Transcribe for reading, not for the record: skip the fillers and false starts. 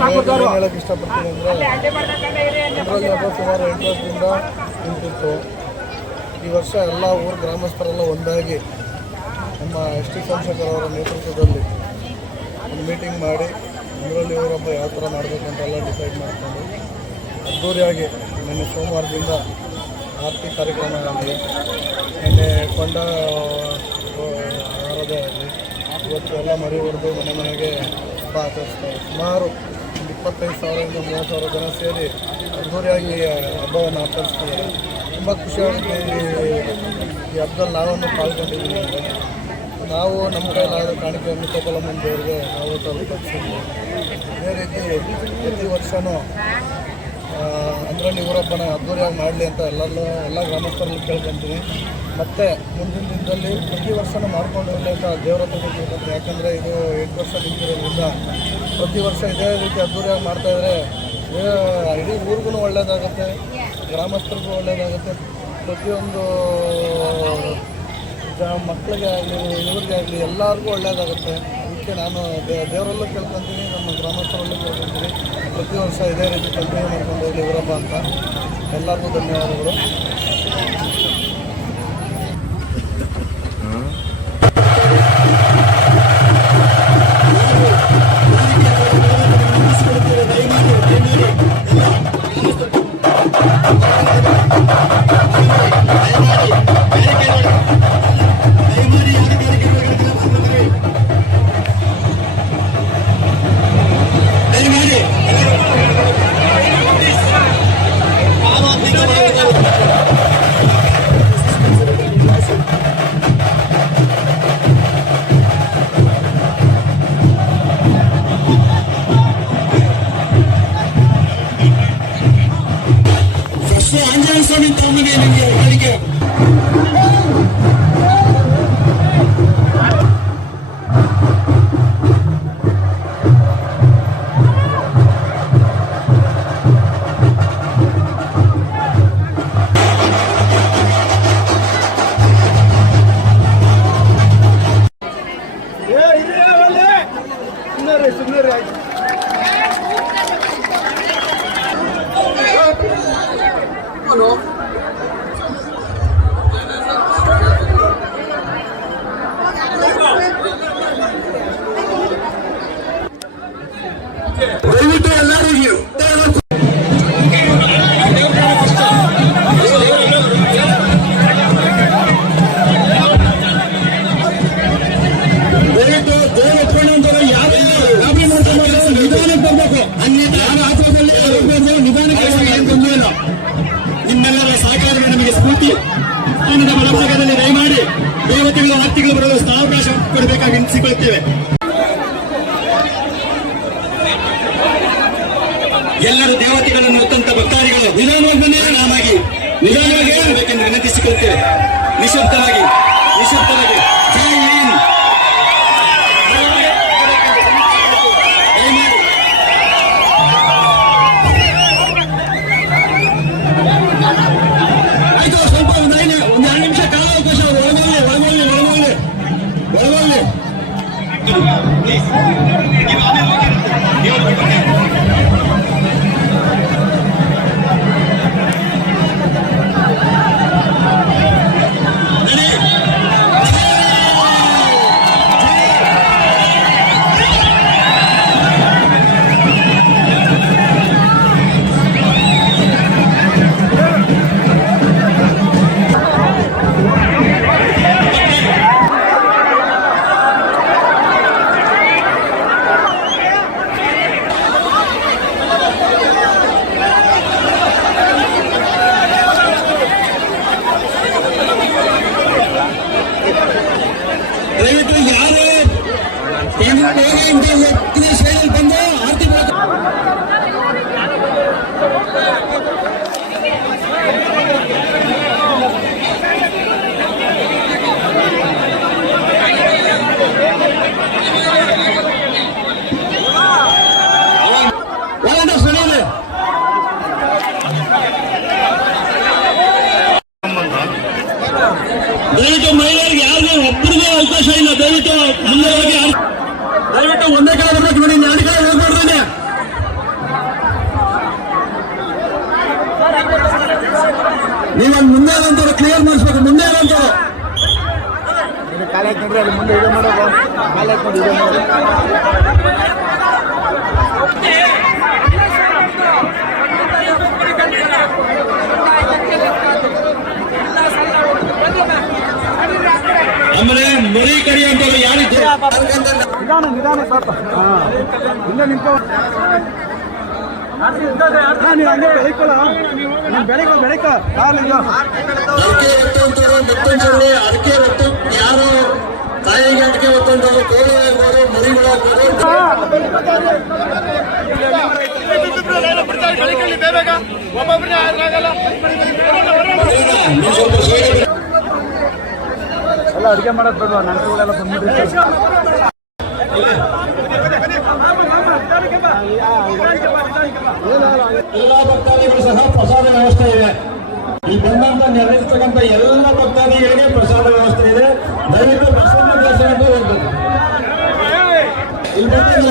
ಹೇಳಕ್ಕೆ ಇಷ್ಟಪಡ್ತೀನಿ ಅಂದರೆ ಹಬ್ಬ ಸುಮಾರು 8 ವರ್ಷದಿಂದ ನಿಂತಿತ್ತು. ಈ ವರ್ಷ ಎಲ್ಲ ಊರು ಗ್ರಾಮಸ್ಥರೆಲ್ಲ ಒಂದಾಗಿ ನಮ್ಮ ಎಸ್ ಟಿ ಸೋಮಶೇಖರ್ ನೇತೃತ್ವದಲ್ಲಿ ಒಂದು ಮೀಟಿಂಗ್ ಮಾಡಿ ಇದರಲ್ಲಿ ಊರಹಬ್ಬ ಯಾವ ಥರ ಮಾಡಬೇಕಂತೆಲ್ಲ ಡಿಸೈಡ್ ಮಾಡಿಕೊಂಡು ಅದ್ದೂರಿಯಾಗಿ ನಿನ್ನೆ ಸೋಮವಾರದಿಂದ ಆರತಿ ಕಾರ್ಯಕ್ರಮ ಆಗಲಿ, ನಿನ್ನೆ ಕೊಂಡ ಆರಾಧನೆ ಆಗಲಿ, ಇವತ್ತು ಎಲ್ಲ ಮರಿ ಹೊಡೆದು ಮನೆಗೆ ಹಬ್ಬ ಆಚರಿಸ್ತಾರೆ. ಸುಮಾರು 25,000ರಿಂದ 30,000 ಜನ ಸೇರಿ ಅದ್ದೂರಿಯಾಗಿ ಹಬ್ಬವನ್ನು ಆಚರಿಸ್ತಿದ್ದಾರೆ. ತುಂಬ ಖುಷಿಯಾಗುತ್ತೆ ಈ ಹಬ್ಬದಲ್ಲಿ ನಾವನ್ನು ಪಾಲ್ಗೊಂಡಿದ್ದೀವಿ ಅಂದರೆ ನಾವು ನಮ್ಮ ಕೈಲಾದ ಕಾಣಿಕೆಯನ್ನು ತಗೊಳ್ಳೋ ದೇವರಿಗೆ ನಾವು ತಲುಪಿಸಿದ್ವಿ. ಇದೇ ರೀತಿ ಪ್ರತಿ ವರ್ಷವೂ ಅದರಲ್ಲಿ ಊರಹಬ್ಬನ ಅದ್ದೂರಿಯಾಗಿ ಮಾಡಲಿ ಅಂತ ಎಲ್ಲ ಗ್ರಾಮಸ್ಥರಲ್ಲಿ ಕೇಳ್ಕೊತೀನಿ. ಮತ್ತು ಮುಂದಿನ ದಿನದಲ್ಲಿ ಪ್ರತಿ ವರ್ಷವೂ ಮಾಡ್ಕೊಂಡು ಹೋಗಲಿ ಅಂತ ದೇವರ ಹತ್ರ ಕೇಳ್ಕೊತೀನಿ. ಯಾಕಂದರೆ ಇದು 8 ವರ್ಷ ನಿಂತಿರೋದ್ರಿಂದ ಪ್ರತಿ ವರ್ಷ ಇದೇ ರೀತಿ ಅದ್ದೂರಿಯಾಗಿ ಮಾಡ್ತಾಯಿದ್ರೆ ಇಡೀ ಊರಿಗೂ ಒಳ್ಳೆಯದಾಗುತ್ತೆ, ಗ್ರಾಮಸ್ಥರಿಗೂ ಒಳ್ಳೆಯದಾಗುತ್ತೆ, ಪ್ರತಿಯೊಂದು ಮಕ್ಕಳಿಗೆ ಆಗಲಿ ಇವ್ರಿಗೆ ಆಗಲಿ ಎಲ್ಲರಿಗೂ ಒಳ್ಳೆಯದಾಗುತ್ತೆ. ಅದಕ್ಕೆ ನಾನು ದೇವರಲ್ಲೂ ಕೇಳ್ಕೊತೀನಿ, ನಮ್ಮ ಗ್ರಾಮಸ್ಥರಲ್ಲೂ ಕೇಳ್ಕೊತೀನಿ, ಪ್ರತಿ ವರ್ಷ ಇದೇ ರೀತಿ ಕಂಟಿನ್ಯೂ ಮಾಡ್ಕೊಂಡು ಹೋಗಲಿ ಊರಹಬ್ಬ ಅಂತ. ಎಲ್ಲರಿಗೂ ಧನ್ಯವಾದಗಳು. ಆಂಜನೇಯ ಸ್ವಾಮಿ ತಮ್ಮನೇ ನಿಮಗೆ ಹೇಳಿಕೆ ದಯವಿಟ್ಟು ಎಲ್ಲರಿಗೂ ನಿಮ್ಮೆಲ್ಲರ ಸಹಕಾರವೇ ನಮಗೆ ಸ್ಫೂರ್ತಿ. ಸ್ಥಾನದ ಬಲಭಾಗದಲ್ಲಿ ದಯಮಾಡಿ ದೇವತೆಗಳು ಆರ್ತಿಗಳು ಬರಲು ಸ್ಥಳಾವಕಾಶ ಕೊಡಬೇಕಾಗಿ ವಿನಿಸಿಕೊಳ್ಳುತ್ತೇವೆ. ಎಲ್ಲರೂ ದೇವತೆಗಳನ್ನು ಅತ್ಯಂತ ಭಕ್ತಾದಿಗಳು ನಿಧಾನವಾಗಿ ಹೇಳಬೇಕೆಂದು ವಿನಂತಿಸಿಕೊಳ್ಳುತ್ತೇವೆ. ನಿಶಬ್ದವಾಗಿ ಜೈ ಹಿಂದ್. ಆಯ್ತು, ಸ್ವಲ್ಪ ಒಂದು 2 ನಿಮಿಷ ಕಾಲಾವಕಾಶ. ಒಳಗೊಳ್ಳಿ ಕ್ಲಿಯರ್ ಮಾಡಿಸ್ಬೇಕು. ಮುಂದೆ ಏನಂತಾರೆ ಕಾಲ ಆಯ್ತು ನೋಡ್ರಿ, ಅಲ್ಲಿ ಮುಂದೆ ಇದೆ ಮಾಡೋದು, ಕಾಲ ಆಯ್ತು ನೋಡಿ ಇದೆ ಮಾಡೋದು. ಆಮೇಲೆ ಮರಿ ಕರಿ ಅಂತ ಯಾರಿದ್ರು ನಿಧಾನ ಸ್ವಲ್ಪ ಇಲ್ಲ ನಿಂತು ನೀವು ಹಂಗೆ ಬೆಳಿಕಲ್ಲ, ಬೆಳಿಕ ಕಾಲಿಲ್ಲ. ಅಡಿಕೆ ಹೊತ್ತಂತವ್ರು ಮತ್ತೊಂದು ಅಡಿಕೆ ಹೊತ್ತು ಯಾರು ತಾಯಿಗೆ ಅಡಿಕೆ ಹೊತ್ತಂತವ್ರು ಕೋಳಿ ಆಗ್ಬೋದು, ಮರಿಗಳಾಗ್ಬೋದು. ಎಲ್ಲ ಅಡುಗೆ ಮಾಡೋದು ಬೇಡ, ನಂಟರುಗಳೆಲ್ಲ ಬಂದ್ಬಿಟ್ಟಿರ್ತಾರೆ. ಎಲ್ಲ ಭಕ್ತಾದಿಗಳು ಸಹ ಪ್ರಸಾದ ವ್ಯವಸ್ಥೆ ಇದೆ. ಈ ಬಂದಂತ ನೆರವೇರ್ತಕ್ಕಂಥ ಎಲ್ಲ ಭಕ್ತಾದಿಗಳಿಗೆ ಪ್ರಸಾದ ವ್ಯವಸ್ಥೆ ಇದೆ. ದಯವಿಟ್ಟು ಪ್ರಸಾದ ದೇಶಕ್ಕೆ ಹೋಗ್ಬೇಕು. ಇಲ್ಲಿ ಬಂದಿಲ್ಲ